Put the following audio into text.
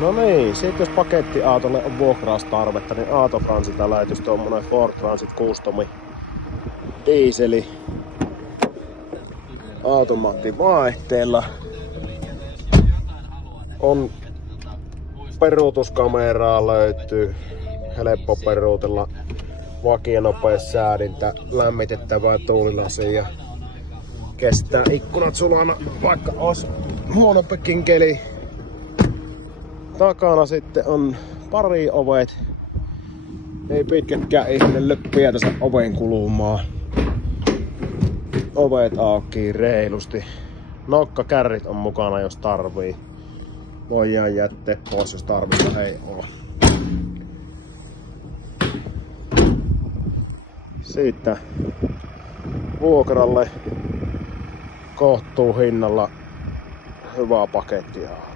No niin, sitten jos pakettiautolle on vuokraustarvetta, niin Auto Transilta löytyisi tuommoinen Ford Transit Custom dieseli automaattivaihteella. On peruutuskameraa löytyy, helppo peruutella, vakionopeus säädintä, lämmitettävää tuulilasia ja kestää ikkunat sulana, vaikka olisi huonompikin keli. Takana sitten on pari ovet. Ei pitkätkään ihminen löppiä tässä oven kulumaan. Ovet auki reilusti. Nokkakärrit on mukana jos tarvii. Voidaan jättää pois jos tarvetta ei oo. Siitä vuokralle kohtuu hinnalla hyvää pakettia.